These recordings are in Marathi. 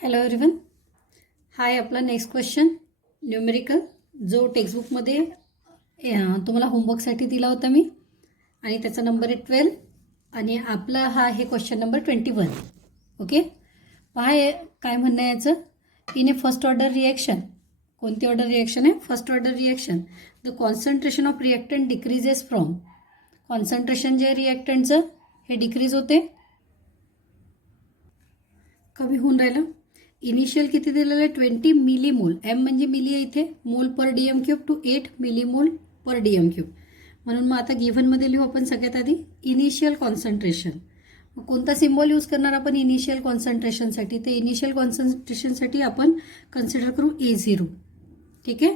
Hello everyone. हाय, आपला नेक्स्ट क्वेश्चन न्यूमेरिकल जो टेक्स्टबुकमध्ये तुम्हाला होमवर्कसाठी दिला होता मी, आणि त्याचा नंबर आहे 12 आणि आपला हा आहे क्वेश्चन नंबर 21. ओके, पहा काय म्हणणं आहे याचं. In A first order reaction, कोणती ऑर्डर रिएक्शन आहे? First order reaction. The concentration of reactant decreases from, concentration जे रिएक्टंटचं हे डिक्रीज होते, कमी होऊन राहिलं. इनिशियल किती दिलेलं आहे? 20 मिलीमोल. एम म्हणजे मिली आहे इथे, mole per D M cube to 8 millimole per D M cube. म्हणून मग आता गिव्हनमध्ये लिहू आपण सगळ्यात आधी इनिशियल कॉन्सन्ट्रेशन. मग कोणता सिम्बॉल यूज करणार आपण इनिशियल कॉन्सन्ट्रेशनसाठी? ते इनिशियल कॉन्सन्ट्रेशनसाठी आपण कन्सिडर करू A0. ठीक आहे.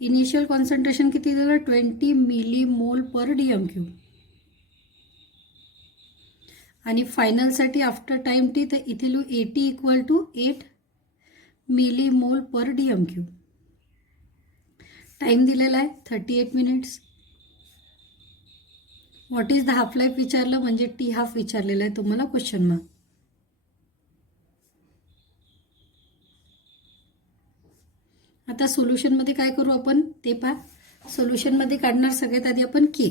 इनिशियल कॉन्सन्ट्रेशन किती दिलं? 20 millimole per D M cube. आणि फायनलसाठी आफ्टर टाइम टी, तर इथे लिहू AT equal to 8 millimole per D M cube. Time दिलेला आहे 38 minutes. What is the half life विचारलं, म्हणजे टी हाफ विचारलेला आहे तुम्हाला क्वेश्चन मार्क. आता सोल्युशनमध्ये काय करू आपण ते पहा. सोल्युशनमध्ये काढणार सगळ्यात आधी आपण के.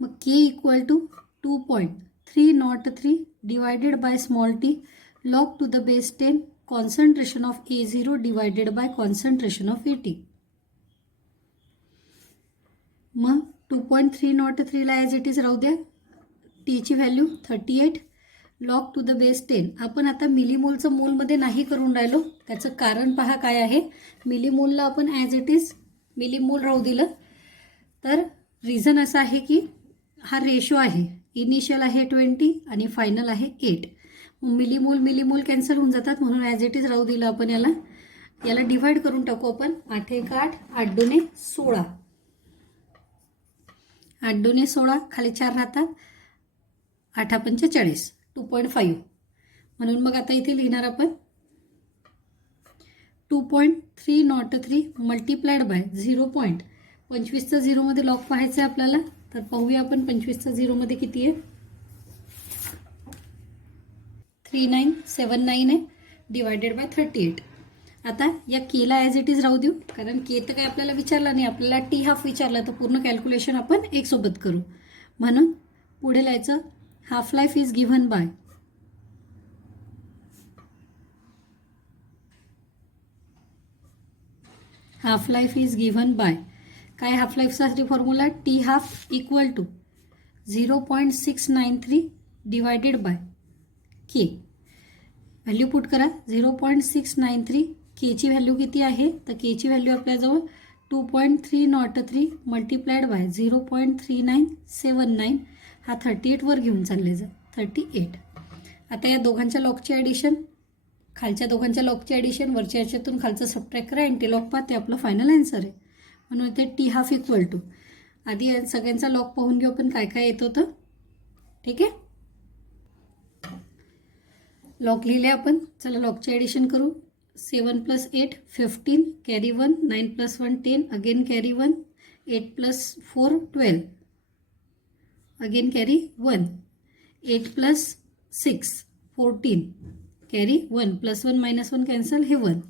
मग K equal to 2.303 divided by small T log to the base 10 concentration of A0 divided by concentration of AT. मग 2.303 ला ॲज इट इज राहू द्या. टीची value 38 log to the base 10. आपण आता मिलीमोलचं मोलमध्ये नाही करून राहिलो, त्याचं कारण पहा काय आहे. मिलीमोलला आपण ॲज इट इज मिलीमोल राहू दिलं, तर रिझन असं आहे की हा रेशो आहे. इनिशियल आहे 20 आणि फायनल आहे 8. मिलीमोल कॅन्सल होऊन जातात, म्हणून ॲज इट इज राहू दिलं आपण. याला डिवाइड करून टाकू आपण. 8 1 8, 8 2 16, 8 2 16, खाली 4 राहतात, 8 5 40, 2.5. म्हणून मग आता इथे लिहिणार आपण 2.303 मल्टिप्लाइड बाय 0. 25चा 0 मध्ये लॉग पाहायचं आहे आपल्याला, तर पाहूया आपण. 25चा 0 मध्ये किती आहे? 3979 आहे, डिवायडेड बाय 38. आता या केला ॲज इट इज राहू देऊ, कारण के तर काय आपल्याला विचारला नाही, आपल्याला टी हाफ विचारला, तर पूर्ण कॅल्क्युलेशन आपण एक सोबत करू. म्हणून पुढे लिहायचं half life is given by काय? हाफ लाईफसाठी formula T half equal to 0.693 divided by K. Value put करा 0.693. केची व्हॅल्यू किती आहे? तर केची व्हॅल्यू आपल्याजवळ 2.303 मल्टिप्लाइड बाय 0.3979. हा 38 वर घेऊन चालले जा, 38. आता या दोघांच्या लॉगची ॲडिशन, खालच्या दोघांच्या लॉगची ॲडिशन, वरच्या याच्यातून खालचं सबट्रॅक्ट करा, अँटी लॉग पहा, ते आपलं फायनल आन्सर आहे. म्हणून ते टी हाफ इक्वल टू, आधी सगळ्यांचा लॉग पाहून घेऊ आपण काय काय येत होतं. ठीक आहे. लॉग लिहिले आपण. चला लॉगची ॲडिशन करू. 7 + 8 15, carry 1, 9 + 1 10, again carry 1, 8 + 4 12, again carry 1, 8 + 6 14, carry 1, +1 -1 cancel, हे 1,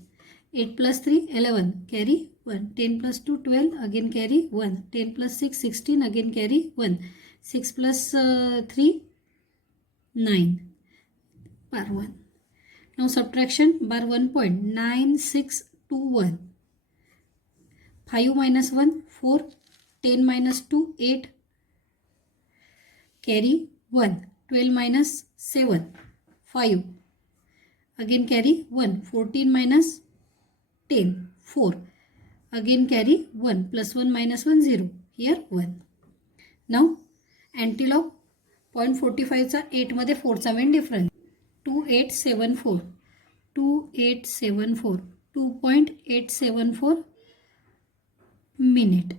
8 + 3 11, carry 1, 10 + 2 12, again carry 1, 10 + 6 16, again carry 1, 6 + 3 9, bar 1. Now subtraction, bar 1.9621, 5 - 1 4, 10 - 2 8, carry 1, 12 - 7 5, again carry 1, 14 - 10 4, again carry 1, +1 -1 0, here 1. Now antilog 0.45चा 8 मध्ये 4चा मेन डिफरन्स 2874, 2.874 मिनिट.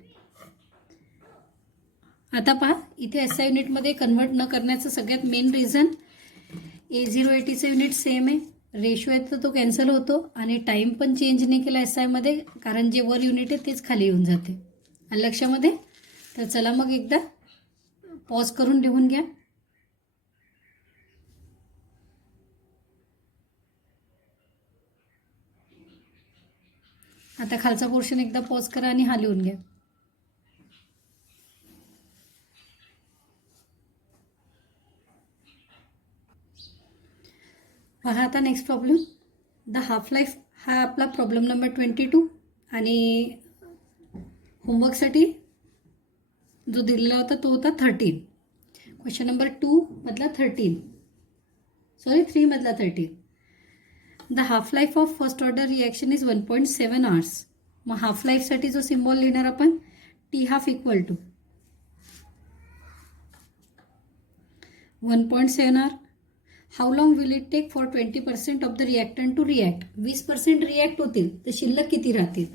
आता पहा इथे SI युनिटमध्ये कन्वर्ट न करण्याचं सगळ्यात मेन रिझन, A0 ATचं युनिट सेम आहे, रेशो आहे तर तो कॅन्सल होतो, आणि टाईम पण चेंज नाही केला SI मध्ये, कारण जे वर युनिट आहे तेच खाली येऊन जाते. आलं लक्षामध्ये? तर चला मग एकदा पॉज करून लिहून घ्या. आता खालचा पोर्शन एकदा पॉज करा आणि हा लिहून घ्या. पहा आता next problem. The half life हा आपला प्रॉब्लेम नंबर 22 आणि होमवर्कसाठी जो दिलेला होता तो होता 13. क्वेश्चन नंबर 2 मधला 3 मधला 13. The half life of first order reaction is 1.7 hours. मग हाफ लाईफसाठी जो सिम्बॉल लिहिणार आपण T half equal to 1.7 hour. How long will it take for 20% of the reactant to react. 20% react होतील तर शिल्लक किती राहतील,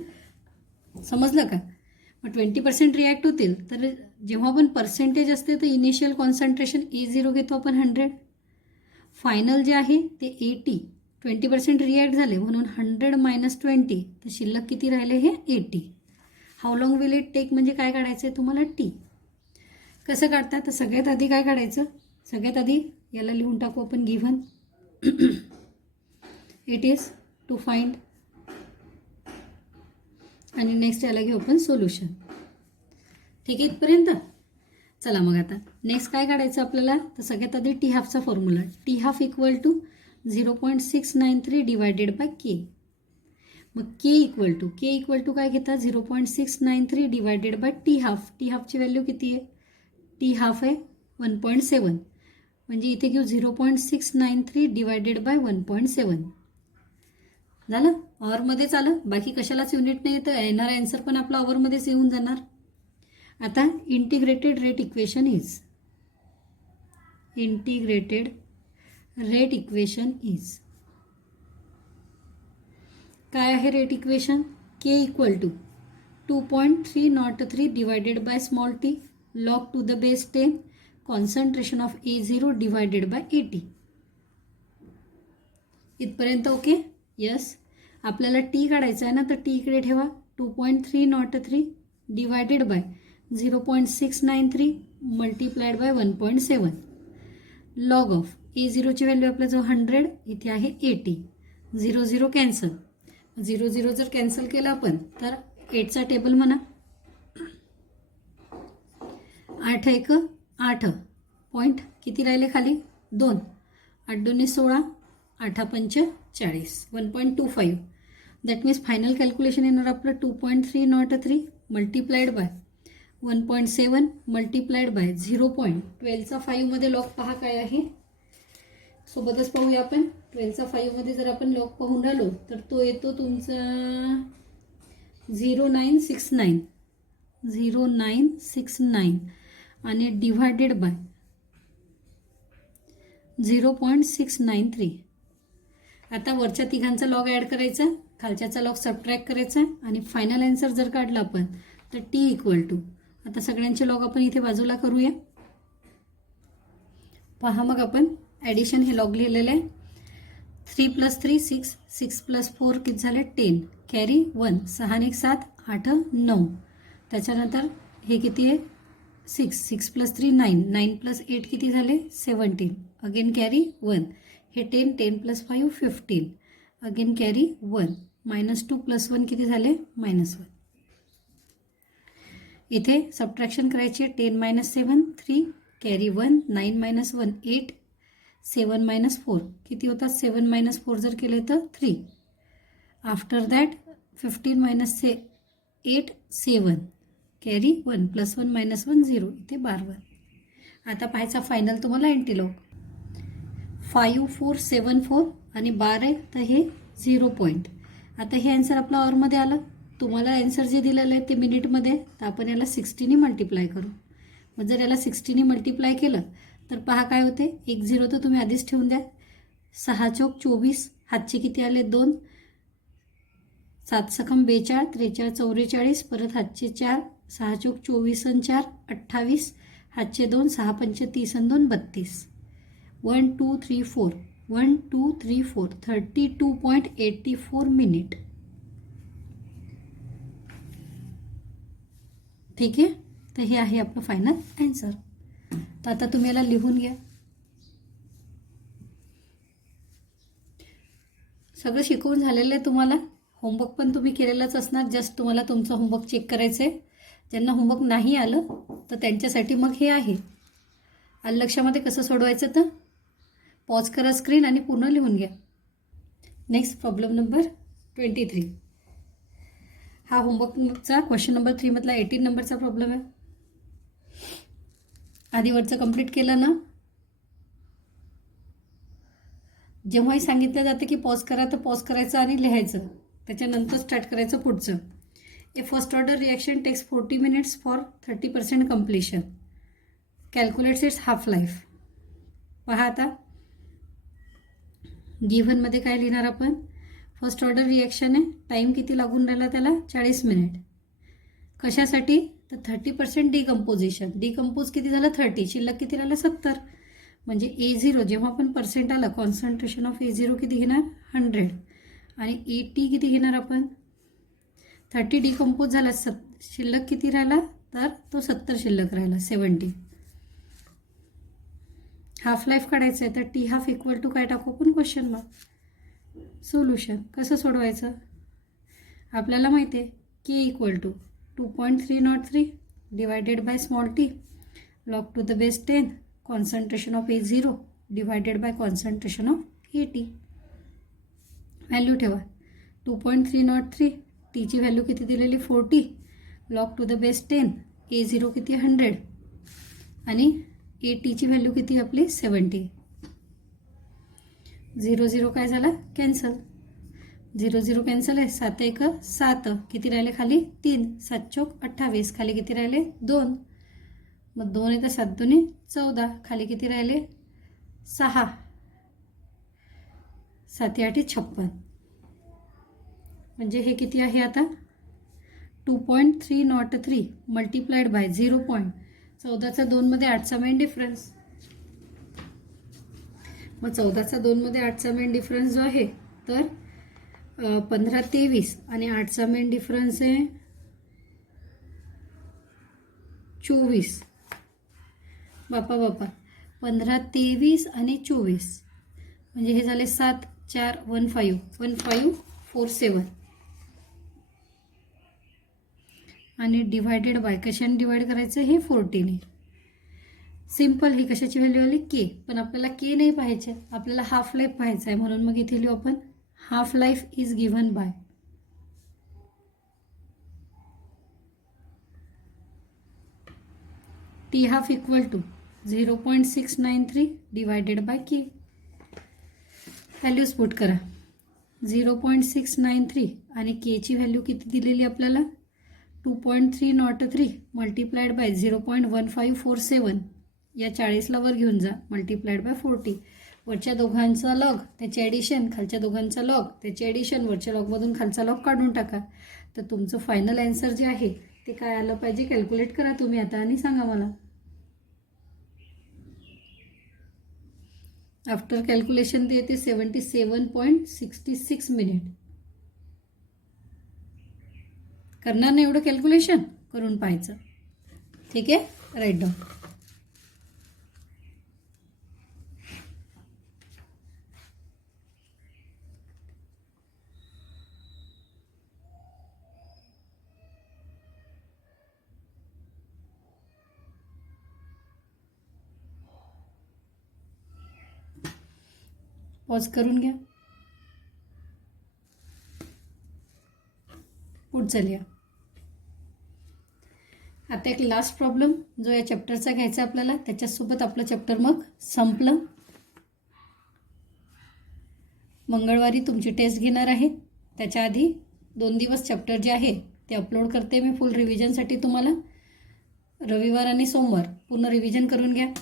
समजलं का? मग 20% रिॲक्ट होतील तर जेव्हा आपण पर्सेंटेज असते तर इनिशियल कॉन्सन्ट्रेशन A0 घेतो आपण 100. फायनल जे आहे ते 80. 20% रिॲक्ट झाले म्हणून 100 - 20 तर शिल्लक किती राहिले हे 80. How long will it take म्हणजे काय काढायचं आहे तुम्हाला टी. कसं काढतात तर सगळ्यात आधी काय काढायचं, सगळ्यात आधी याला लिहून टाकू आपण given. It is to find आणि नेक्स्ट याला घेऊ आपण सोल्युशन. ठीक आहे इथपर्यंत. चला मग आता नेक्स्ट काय काढायचं आपल्याला तर सगळ्यात आधी टी हाफचा formula. T half equal to 0.693 divided by K. मग के इक्वल टू काय घेतात 0.693 divided by T half. T हाफची व्हॅल्यू किती आहे, टी हाफ आहे 1.7 म्हणजे इथे घेऊ 0.693 डिवायडेड बाय 1.7. झालं. ऑवरमध्येच आलं, बाकी कशालाच युनिट नाही तर येणार आन्सर पण आपला ऑवरमध्येच येऊन जाणार. आता इंटिग्रेटेड रेट इक्वेशन इज काय आहे rate equation. K equal to 2.303 divided by small T log to the base 10 concentration of A0 divided by 80. इथपर्यंत ओके. यस. आपल्याला टी काढायचा आहे ना तर टी इकडे ठेवा. 2.303 divided by 0.693 multiplied by 1.7 log of A0ची व्हॅल्यू आपल्याजवळ 100 इथे आहे 80. 0 कॅन्सल. 0 जर कॅन्सल केला आपण तर 8चा टेबल म्हणा. 8 1 8 पॉईंट किती राहिले खाली 2. 8 2 16 8 5 40 1.25. दॅट मीन्स फायनल कॅल्क्युलेशन येणार आपलं 2.303 मल्टिप्लाइड बाय 1.7 मल्टिप्लाइड बाय 0.12चा 5मध्ये लॉग पहा काय आहे. सोबतच पाहूया आपण. 12चा 5मध्ये जर आपण लॉग पाहून राहिलो तर तो येतो तुमचा 0969 आणि डिव्हायडेड बाय 0.693. आता वरच्या तिघांचा लॉग ॲड करायचा, खालच्याचा लॉग सबट्रॅक्ट करायचा आणि फायनल आन्सर जर काढला आपण तर टी इक्वल टू. आता सगळ्यांचे लॉग आपण इथे बाजूला करूया. पहा मग आपण ॲडिशन हे लॉग लिहिलेलं आहे. 3 + 3 6 6 + 4 किती झाले 10 कॅरी 1 6 1 7 8 9. त्याच्यानंतर हे किती आहे 6 + 3 9 9 + 8 किती झाले 17 अगेन कॅरी 1. हे 10 10 + 5 15 अगेन कॅरी 1 -2 + 1 किती झाले -1. इथे सबट्रॅक्शन करायची 10 - 7 3 कॅरी 1 9 - 1 8 7 - 4 किती होतात 7 - 4 जर केले तर 3. आफ्टर दॅट 15 - 8 7 कॅरी 1 +1 - 1 0 इथे 12. आता पाहायचा फायनल तुम्हाला एंटीलॉग 5 4 7 4 आणि 12 तर हे 0 पॉईंट. आता हे आन्सर आपलं ऑवरमध्ये आलं. तुम्हाला आन्सर जे दिलेलं आहे ते मिनिटमध्ये तर आपण याला 60ने मल्टिप्लाय करू. मग जर याला 60ने मल्टिप्लाय केलं तर पहा काय होते. 1 0 तर तुम्ही आधीच ठेवून द्या. 6 चौक 24 हातचे किती आले 2 7 सकम 42 43 44 परत हातचे 4 6 चौक 24 आणि 4 28 हातचे 2 6 5 30 आणि 2 32 1 2 3 4 1 2 3 4 32.84 मिनिट. ठीक आहे. तर हे आहे आपलं फायनल आन्सर. तर आता तुम्ही याला लिहून घ्या. सगळं शिकवून झालेलं आहे तुम्हाला. होमवर्क पण तुम्ही केलेलाच असणार, जस्ट तुम्हाला तुमचं होमवर्क चेक करायचं आहे. ज्यांना होमवर्क नाही आलं तर त्यांच्यासाठी मग हे आहे. आलं लक्षामध्ये कसं सोडवायचं? तर पॉज करा स्क्रीन आणि पूर्ण लिहून घ्या. Next problem number 23. हा होमवर्कचा क्वेश्चन नंबर 3 मधला 18 नंबरचा प्रॉब्लेम आहे. आधी वरचं कंप्लीट केलं ना. जेव्हाही सांगितलं जातं की पॉज करा तर पॉज करायचं आणि लिहायचं, त्याच्यानंतर स्टार्ट करायचं पुढचं. A first order reaction takes 40 minutes for 30% completion. Calculates its half life. पहा आता गिव्हनमध्ये काय लिहिणार आपण? फर्स्ट ऑर्डर रिॲक्शन आहे, टाईम किती लागून राहिला त्याला? 40 मिनिट. कशासाठी? तर 30% डिकम्पोजिशन. डिकम्पोज किती झालं? 30. शिल्लक किती राहिलं? 70. म्हणजे A0 जेव्हा आपण पर्सेंट आला, कॉन्सन्ट्रेशन ऑफ A0 किती घेणार? 100. आणि AT किती घेणार आपण? 30 डिकम्पोज झाला, शिल्लक किती राहिला? तर तो 70 शिल्लक राहिला, 70. हाफ लाईफ काढायचं आहे तर टी हाफ इक्वल टू काय टाकू आपण? Question mark. सोल्युशन कसं सोडवायचं? आपल्याला माहिती आहे K equal to 2.303 divided by small T log to the base 10 concentration of A0 divided by concentration of AT. Value ठेवा 2.303. टीची व्हॅल्यू किती दिलेली? 40 log to the base 10. A0 किती? 100. आणि ATची व्हॅल्यू किती आपली? 70. 0 0 काय झालं? कॅन्सल. 0 0 कॅन्सल आहे. 7 1 7. किती राहिले खाली? 3. 7 चौक 28. खाली किती राहिले? 2. मग 2 येतं 7 2 14. खाली किती राहिले? 6. 7 8 56. म्हणजे हे किती आहे आता? 2.303 मल्टिप्लाइड बाय 0. 14चा 2 मध्ये 8चा मेन डिफरन्स. मग 14चा 2 मध्ये 8चा मेन डिफरन्स जो आहे तर 15 23 आणि 8चा मेन डिफरन्स आहे 24. बापा 15 23 आणि 24 म्हणजे हे झाले 7 4 15 1547. आणि डिवायडेड बाय कशाने डिवाइड करायचं? हे 40 ने. सिंपल. ही कशाची व्हॅल्यू आली? के. पण आपल्याला के नाही पाहायचे, आपल्याला हाफ लाईफ पाहायचं आहे, म्हणून मग इथे लिहू आपण half life is given by T half equal to 0.693 divided by K. Values put करा. 0.693 आणि केची व्हॅल्यू किती दिलेली आपल्याला? 2.303 मल्टिप्लाइड बाय 0.1547. या 40ला वर घेऊन जा, मल्टिप्लाइड बाय 40. वरच्या दोघांचा लॉग त्याचे ॲडिशन, खालच्या दोघांचा लॉग त्याचे ॲडिशन, वरच्या लॉगमधून खालचा लॉग काढून टाका. तर तुमचं फायनल आन्सर जे आहे ते काय आलं पाहिजे? कॅल्क्युलेट करा तुम्ही आता आणि सांगा मला. आफ्टर कॅल्क्युलेशन ते येते 77.66 मिनिट. करणार नाही एवढं कॅल्क्युलेशन? करून पाहायचं. ठीक आहे, राईट डाऊन. पॉज करून घ्या. पुढचं लिहा. आता एक लास्ट प्रॉब्लेम जो या चॅप्टरचा घ्यायचा आपल्याला, त्याच्यासोबत आपलं चॅप्टर मग संपलं. मंगळवारी तुमची टेस्ट घेणार आहे. त्याच्या आधी 2 दिवस चॅप्टर जे आहे ते अपलोड करते मी फुल रिव्हिजनसाठी तुम्हाला. रविवार आणि सोमवार पूर्ण रिव्हिजन करून घ्या.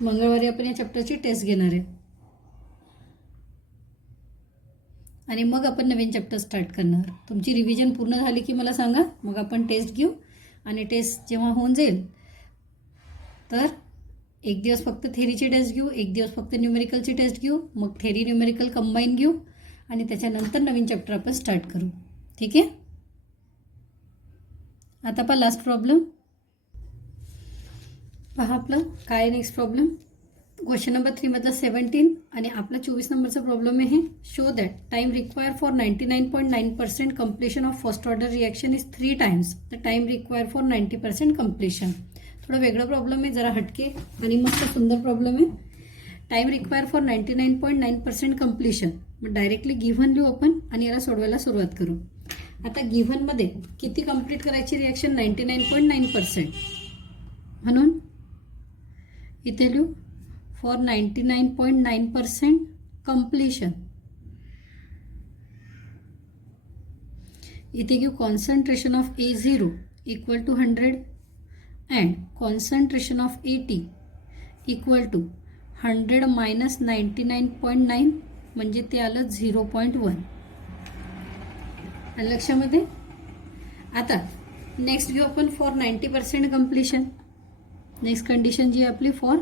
मंगळवारी आपण या चॅप्टरची टेस्ट घेणार आहे आणि मग आपण नवीन चॅप्टर स्टार्ट करणार. तुमची रिव्हिजन पूर्ण झाली की मला सांगा, मग आपण टेस्ट घेऊ. आणि टेस्ट जेव्हा होऊन जाईल तर एक दिवस फक्त थेरीची टेस्ट घेऊ, एक दिवस फक्त न्यूमेरिकलची टेस्ट घेऊ, मग थेरी न्यूमेरिकल कंबाईन घेऊ आणि त्याच्यानंतर नवीन चॅप्टर आपण स्टार्ट करू. ठीक आहे. आता पहा लास्ट प्रॉब्लेम. पहा आपलं काय नेक्स्ट प्रॉब्लेम. क्वेश्चन नंबर 3 मधला 17 आणि आपला 24 नंबरचा प्रॉब्लेम आहे. Show that time require for 99.9% completion of first order reaction is 3 times the time require for 90% completion. थोडा वेगळा प्रॉब्लेम आहे, जरा हटके आणि मस्त सुंदर प्रॉब्लेम आहे. Time require for 99.9% completion. मग डायरेक्टली गिव्हन लिहू आपण आणि याला सोडवायला सुरुवात करू. आता गिव्हनमध्ये किती कंप्लीट करायची रिएक्शन? 99.9%. म्हणून इथे लिहू फॉर 99.9% कम्प्लिशन. इथे घेऊ concentration of A0 equal to 100 and concentration of AT equal to 100 minus 99.9 म्हणजे ते आलं 0.1. लक्षामध्ये. आता नेक्स्ट घेऊ आपण फॉर 90% कम्प्लिशन. नेक्स्ट कंडिशन जी आपली फॉर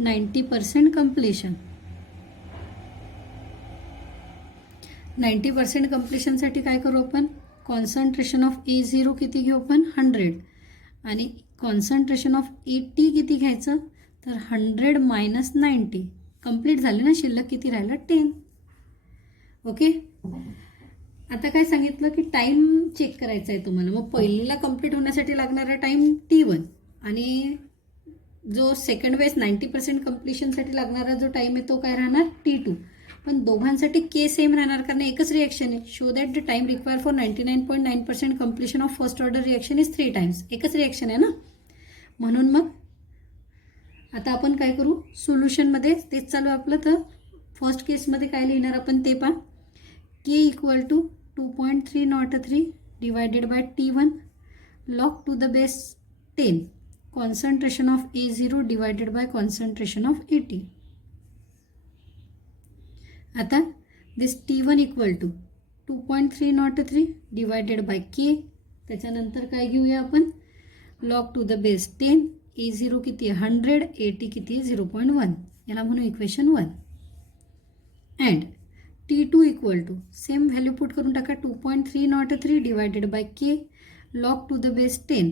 90% कम्प्लिशन. 90% कम्प्लिशनसाठी काय करू आपण? कॉन्सन्ट्रेशन ऑफ A0 किती घेऊ आपण? 100 आणि कॉन्सन्ट्रेशन ऑफ AT किती घ्यायचं? तर 100 मायनस 90. कंप्लीट झाले ना, शिल्लक किती राहिलं? 10. ओके. आता काय सांगितलं की टाइम चेक करायचा आहे तुम्हाला. मग पहिलीला कंप्लीट होण्यासाठी लागणारा टाइम T1 आणि जो सेकंड वेळेस 90% कम्प्लिशनसाठी लागणारा जो टाइम आहे तो काय राहणार? T2. पण दोघांसाठी के सेम राहणार कारण एकच रिएक्शन आहे. Show that the time require for 99.9% completion of first order reaction is 3 times. एकच रिएक्शन आहे ना, म्हणून मग आता आपण काय करू? सोल्युशनमध्ये तेच चालू आपलं. तर फर्स्ट केसमध्ये काय लिहिणार आपण ते पहा. K equal to 2.303 divided by T1 log to the base 10 concentration of A0 divided by concentration of AT. आता this T1 equal to 2.303 divided by K. त्याच्यानंतर काय घेऊया आपण? log to the base 10. A0 किती आहे? 100. AT किती आहे? 0.1. याला म्हणू equation 1. And T2 equal to same value put करून टाका. 2.303 divided by K log to the base 10.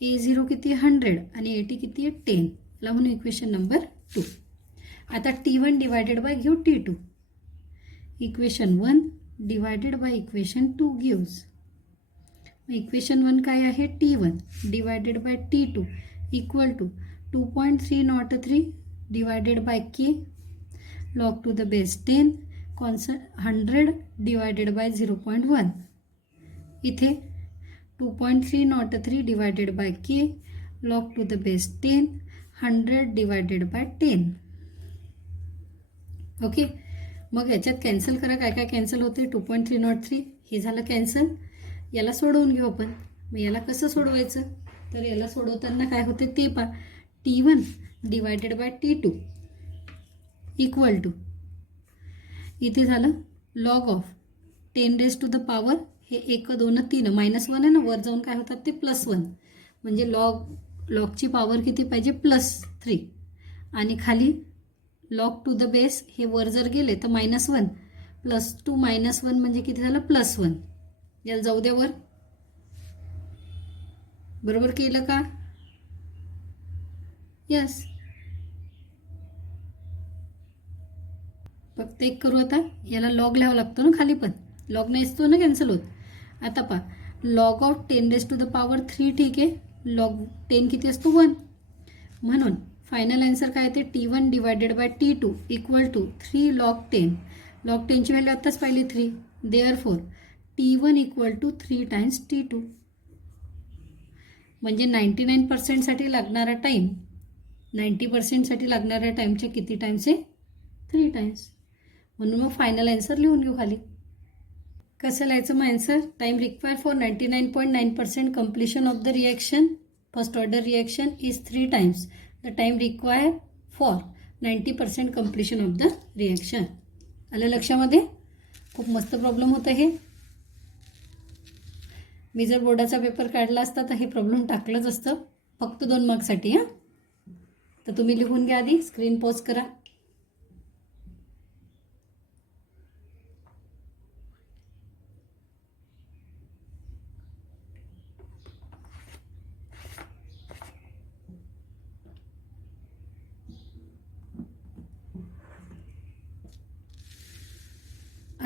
A0 किती आहे? 100 आणि AT किती आहे? 10. याला म्हणू इक्वेशन नंबर 2. आता T1 डिवायडेड बाय घेऊ T2. Equation 1 divided by equation 2 gives. Equation 1 काय आहे? T1 divided by T2 equal to 2.303 divided by K log to the base 10 100 divided by 0.1. इथे 2.303 divided by K log to the base 10 100 divided by 10. Okay. मग याच्यात कॅन्सल करा. काय काय कॅन्सल होते? 2.303 हे झालं कॅन्सल. याला सोडवून घेऊ आपण. मग याला कसं सोडवायचं? तर याला सोडवताना काय होते ते पहा. T1 divided by T2 equal to इथे झालं log of 10 raise to the power. हे 1 2 3 -1 आहे ना, वर जाऊन काय होतात ते +1. म्हणजे लॉगची पॉवर किती पाहिजे? +3. आणि खाली लॉग टू द बेस हे वर जर गेले तर -1 +2 -1 म्हणजे किती झालं? +1. याला जाऊ द्या वर. बरोबर केलं का? यस. फक्त एक करू. आता याला लॉग लिहावं लागतो ना खाली, पण लॉग नाही असतो ना कॅन्सल होत. आता पहा, log of 10 raise to the power 3 ठीक आहे. लॉग 10 किती असतो? 1. म्हणून फायनल आन्सर काय येते? T1 divided by T2 equal to 3 log 10. Log 10ची व्हॅल्यू आत्ताच पाहिली 3. Therefore T1 equal to 3 times T2. म्हणजे 99%साठी लागणारा टाईम 90%साठी लागणाऱ्या टाईमचे किती टाइम्स आहे? 3 टाइम्स. म्हणून मग फायनल आन्सर लिहून घेऊ खाली. कसं लिहायचं मग answer? Time require for 99.9% completion of the reaction first order reaction is 3 times the time require for 90% completion of the reaction. आलं लक्षामध्ये? खूप मस्त प्रॉब्लेम होतं हे. मी जर बोर्डाचा पेपर काढला असता तर हे प्रॉब्लेम टाकलंच असतं फक्त 2 मार्क्ससाठी. हां, तर तुम्ही लिहून घ्या. आधी स्क्रीन पॉज करा.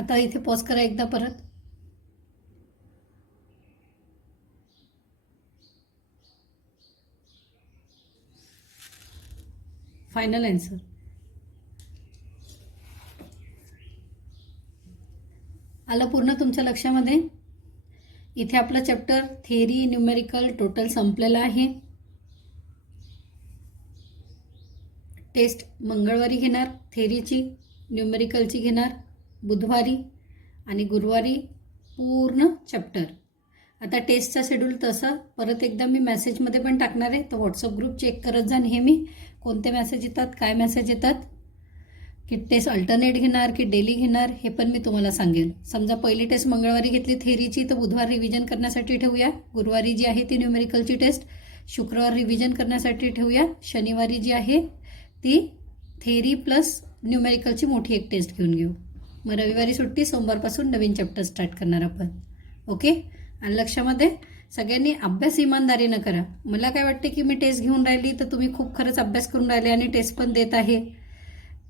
आता इथे पॉज करा एकदा परत. Final answer. आलं पूर्ण तुमच्या लक्षामध्ये. इथे आपलं चॅप्टर थिअरी न्यूमेरिकल टोटल संपलेलं आहे. टेस्ट मंगळवारी घेणार थिअरीची, न्यूमेरिकलची घेणार बुधवारी आणि गुरुवारी पूर्ण चॅप्टर. आता टेस्टचा शेड्यूल तसं परत एकदा मी मेसेजमध्ये पण टाकणार आहे, तर व्हॉट्सअप ग्रुप चेक करत जा नेहमी कोणते मेसेज येतात, काय मेसेज येतात, की टेस्ट अल्टरनेट घेणार की डेली घेणार हे पण मी तुम्हाला सांगेन. समजा पहिली टेस्ट मंगळवारी घेतली थिअरीची तर बुधवार रिव्हिजन करण्यासाठी ठेवूया, गुरुवारी जी आहे ती न्यूमेरिकलची टेस्ट, शुक्रवार रिव्हिजन करण्यासाठी ठेवूया, शनिवारी जी आहे ती थिअरी प्लस न्यूमेरिकलची मोठी एक टेस्ट घेऊन घेऊ. मग रविवारी सुट्टी, सोमवारपासून नवीन चॅप्टर स्टार्ट करणार आपण. ओके. आणि लक्षामध्ये सगळ्यांनी अभ्यास इमानदारीनं करा. मला काय वाटते की मी टेस्ट घेऊन राहिली तर तुम्ही खूप खरंच अभ्यास करून राहिले आणि टेस्ट पण देत आहे,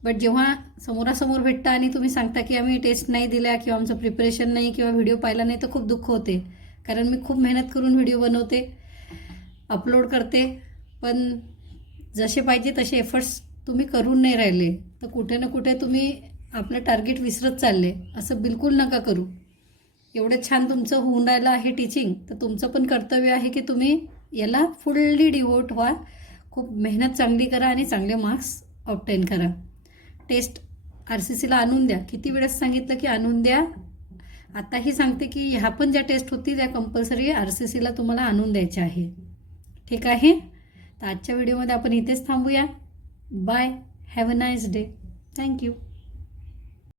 बट जेव्हा समोरासमोर भेटता आणि तुम्ही सांगता की आम्ही टेस्ट नाही दिल्या किंवा आमचं प्रिपरेशन नाही किंवा व्हिडिओ पाहिला नाही तर खूप दुःख होते. कारण मी खूप मेहनत करून व्हिडिओ बनवते, अपलोड करते, पण जसे पाहिजे तसे एफर्ट्स तुम्ही करून नाही राहिले तर कुठे ना कुठे तुम्ही आपलं टार्गेट विसरत चालले. असं बिलकुल नका करू. एवढं छान तुमचं होऊन राहिलं आहे टीचिंग, तर तुमचं पण कर्तव्य आहे की तुम्ही याला फुल्ली डिवोट व्हा, खूप मेहनत चांगली करा आणि चांगले मार्क्स ऑब्टेन करा. टेस्ट RCCला आणून द्या. किती वेळेस सांगितलं की आणून द्या. आताही सांगते की ह्या पण ज्या टेस्ट होतील त्या कंपल्सरी RCCला तुम्हाला आणून द्यायच्या आहे. ठीक आहे. तर आजच्या व्हिडिओमध्ये आपण इथेच थांबूया. Bye. Have a nice day. Thank you.